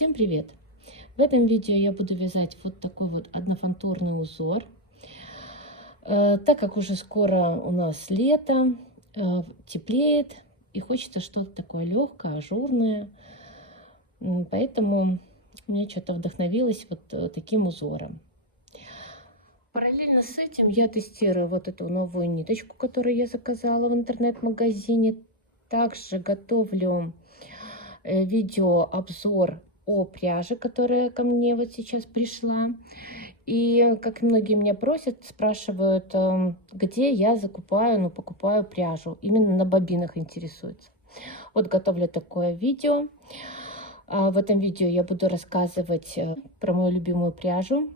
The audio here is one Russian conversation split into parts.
Всем привет! В этом видео я буду вязать вот такой вот однофантурный узор. Так как уже скоро у нас лето, теплеет и хочется что-то такое легкое, ажурное, поэтому мне что-то вдохновилась вот таким узором. Параллельно с этим я тестирую вот эту новую ниточку, которую я заказала в интернет-магазине. Также готовлю видеообзор о пряже, которая ко мне вот сейчас пришла. И как многие меня просят, спрашивают, где я покупаю пряжу. Именно на бобинах интересуются. Вот готовлю такое видео. В этом видео я буду рассказывать про мою любимую пряжу.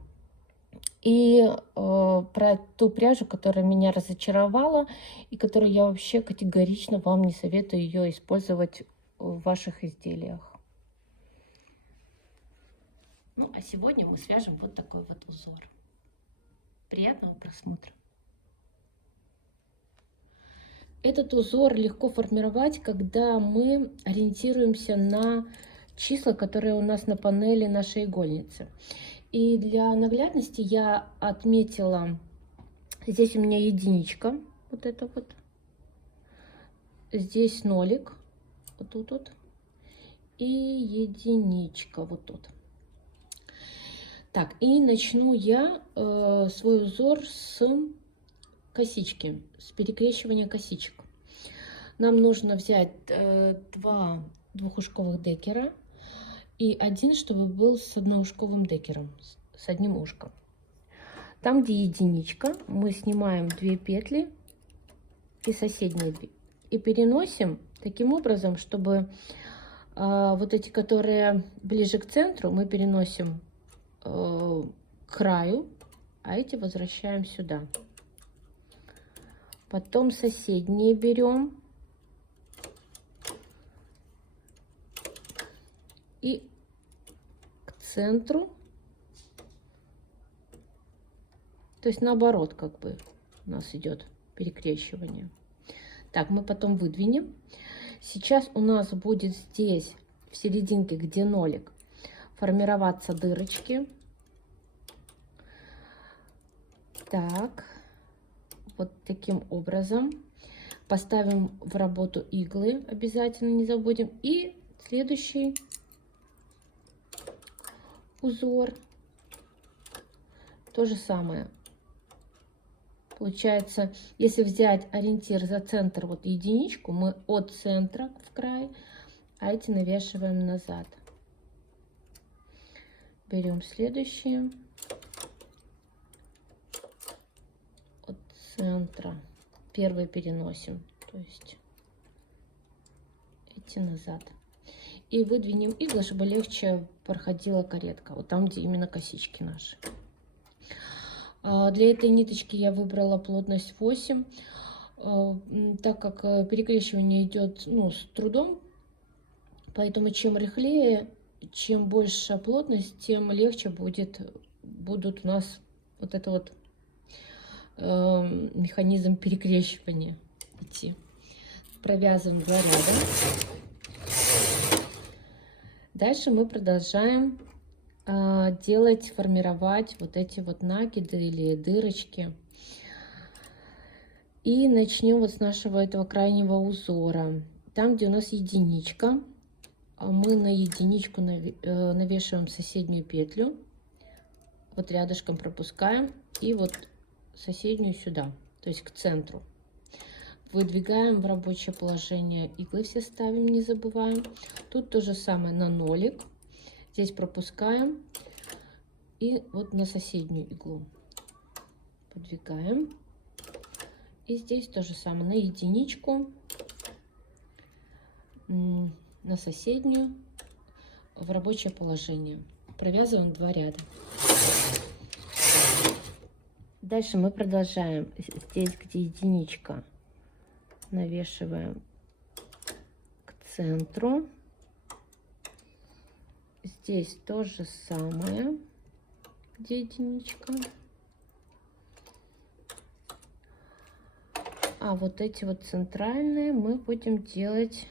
И про ту пряжу, которая меня разочаровала, и которую я вообще категорично вам не советую ее использовать в ваших изделиях. Ну, а сегодня мы свяжем вот такой вот узор. Приятного просмотра! Этот узор легко формировать, когда мы ориентируемся на числа, которые у нас на панели нашей игольницы. И для наглядности я отметила, здесь у меня единичка, вот это вот, здесь нолик, вот тут вот, и единичка вот тут. Так, и начну я свой узор с косички, с перекрещивания косичек. Нам нужно взять два двухушковых декера и один, чтобы был с одноушковым декером, с одним ушком. Там, где единичка, мы снимаем 2 петли и соседние 2 и переносим таким образом, чтобы вот эти, которые ближе к центру, мы переносим к краю, а эти возвращаем сюда. Потом соседние берем и к центру, то есть наоборот, как бы у нас идет перекрещивание. Так, мы потом выдвинем. Сейчас у нас будет здесь в серединке, где нолик, формироваться дырочки. Так, вот таким образом поставим в работу иглы, обязательно не забудем. И следующий узор то же самое. Получается, если взять ориентир за центр, вот единичку, мы от центра в край, а эти навешиваем назад. Берем следующие. От центра. Первые переносим, то есть эти назад. И выдвинем иглы, чтобы легче проходила каретка. Вот там, где именно косички наши. Для этой ниточки я выбрала плотность 8, так как перекрещивание идет с трудом, поэтому чем рыхлее, чем больше плотность, тем легче будут у нас вот это вот механизм перекрещивания идти. Провязываем 2 ряда. Дальше мы продолжаем формировать вот эти вот накиды или дырочки. И начнем вот с нашего этого крайнего узора. Там, где у нас единичка, мы на единичку навешиваем соседнюю петлю. Вот рядышком пропускаем. И вот соседнюю сюда, то есть к центру. Выдвигаем в рабочее положение, иглы все ставим, не забываем. Тут то же самое на нолик. Здесь пропускаем и вот на соседнюю иглу подвигаем. И здесь то же самое на единичку, на соседнюю, в рабочее положение. Провязываем 2 ряда. Дальше мы продолжаем. Здесь, где единичка, навешиваем к центру. Здесь то же самое, где единичка. А вот эти вот центральные мы будем делать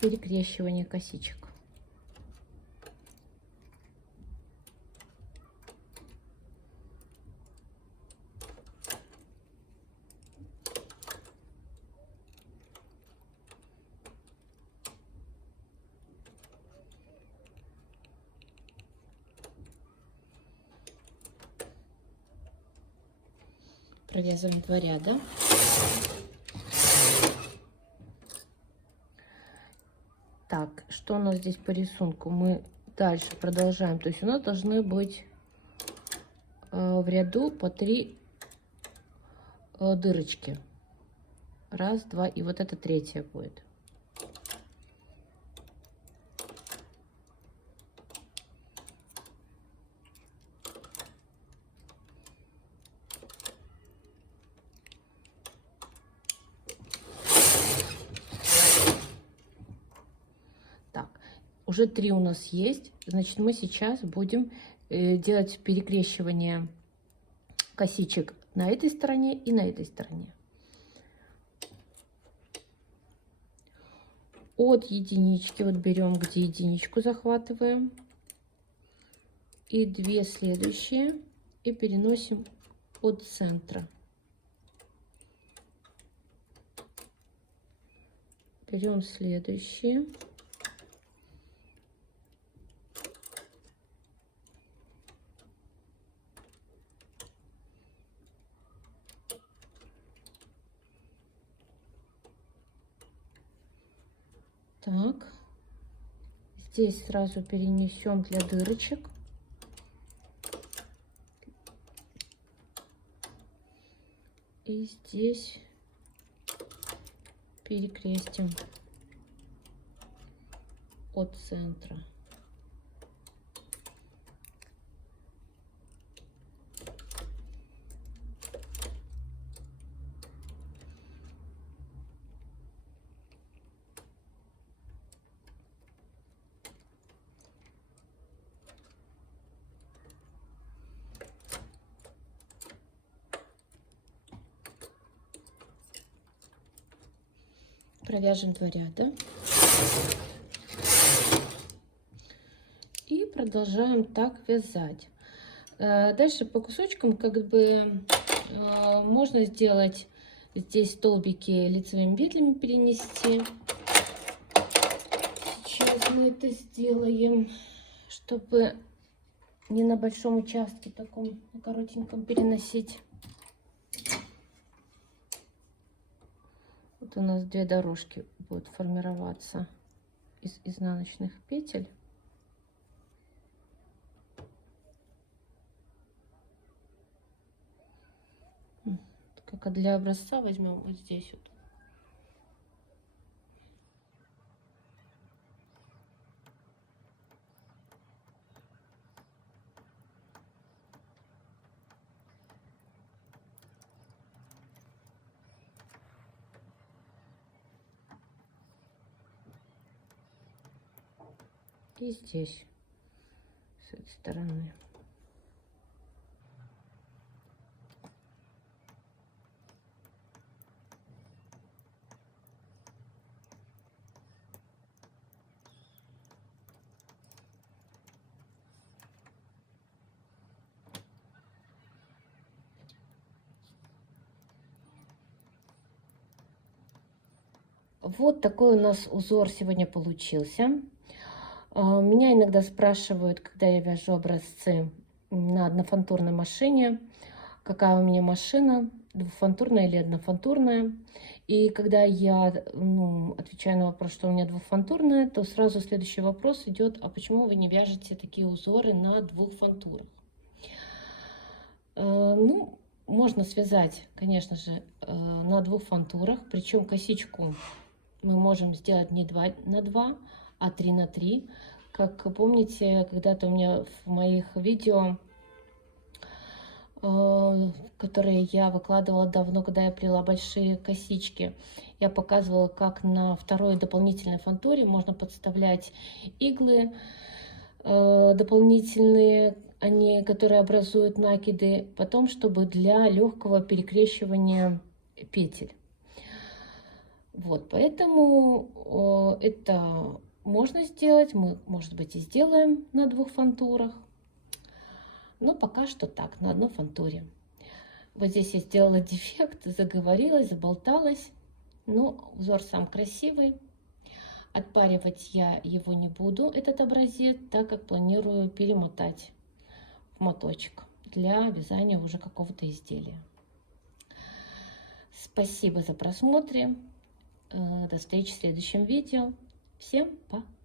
перекрещивания косичек. Провязываем 2 ряда. Так, что у нас здесь по рисунку? Мы дальше продолжаем. То есть у нас должны быть в ряду по 3 дырочки. Раз, два, и вот это 3-я будет. Уже 3 у нас есть, значит, мы сейчас будем делать перекрещивание косичек на этой стороне и на этой стороне. От единички, вот берем, где единичку захватываем, и 2 следующие, и переносим от центра. Берем следующие. Так, здесь сразу перенесем для дырочек. И здесь перекрестим от центра. Провяжем 2 ряда и продолжаем так вязать. Дальше по кусочкам как бы можно сделать здесь столбики лицевыми петлями перенести. Сейчас мы это сделаем, чтобы не на большом участке таком, на коротеньком переносить. Вот у нас 2 дорожки будут формироваться из изнаночных петель. Как для образца возьмем вот здесь вот. И здесь, с этой стороны. Вот такой у нас узор сегодня получился. Меня иногда спрашивают, когда я вяжу образцы на однофантурной машине, какая у меня машина, двухфантурная или однофантурная. И когда я отвечаю на вопрос, что у меня двухфантурная, то сразу следующий вопрос идет: а почему вы не вяжете такие узоры на 2 фантурах? Ну, можно связать, конечно же, на 2 фантурах, причем косичку мы можем сделать не 2 на 2, а 3 на 3. Как помните, когда-то у меня в моих видео, которые я выкладывала давно, когда я плела большие косички, я показывала, как на 2-й дополнительной фантуре можно подставлять иглы дополнительные, которые образуют накиды, потом, чтобы для легкого перекрещивания петель. Вот, поэтому это можно сделать. Мы, может быть, и сделаем на 2 фантурах. Но пока что так, на одной фантуре. Вот здесь я сделала дефект, заговорилась, заболталась. Но узор сам красивый. Отпаривать я его не буду, этот образец, так как планирую перемотать в моточек для вязания уже какого-то изделия. Спасибо за просмотр. До встречи в следующем видео. Всем пока!